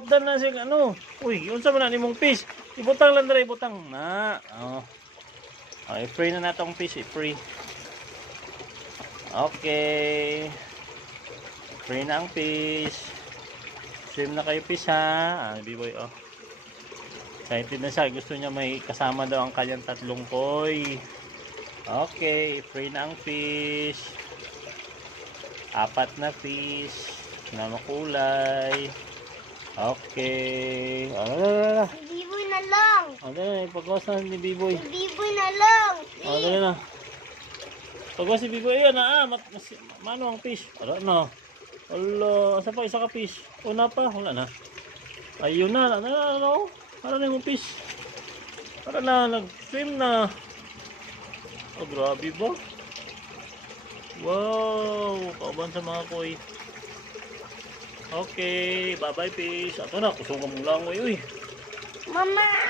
Putdan na siya ano. Uy, yun sa man mong fish. Ibutang lang dere, ibutang na. Oh. Okay, free na natong fish, free. Okay. Free na ang fish. Swim na kayo fish ha. B-boy oh. Excited na siya. Gusto niya may kasama daw ang kanyang tatlong koi. Okay, free na ang fish. 4 na fish na makulay. Okay. B-boy na lang. Ano na, ipagawas na ni B-boy. B-boy na lang. Ano na. Pagawas si B-boy. Ayan na mano ang fish. Wala na. Wala. Asa pa isa ka fish? Una pa. Wala na. Ayun na. Ano? Para na yung fish. Para na. Nag-swim na. Oh, grabe ba? Wow. Kauban sa mga koi. Okay. Bye-bye fish. Ato na. Kusungan mo lang. Uy. Mama.